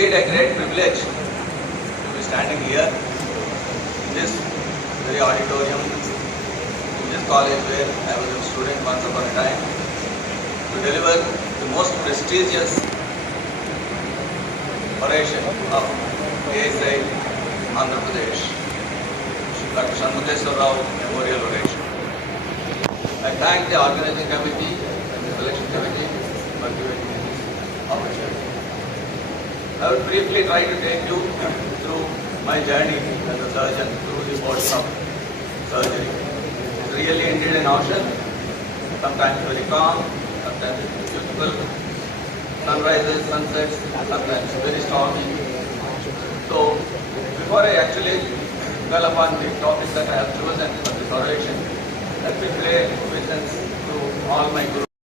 indeed a great privilege to be standing here in this very auditorium, in this college where I was a student once upon a time, to deliver the most prestigious oration of ASI Andhra Pradesh, Dr. Shanmukeswar Rao Memorial Oration. I thank the organizing committee and the selection committee for giving me this opportunity. I will briefly try to take you through my journey as a surgeon through the portion of surgery. It's really indeed an ocean, sometimes very calm, sometimes beautiful, sunrises, sunsets, sometimes very stormy. So, before I actually dwell upon the topic that I have chosen for this oration, let me pay obeisance to all my gurus.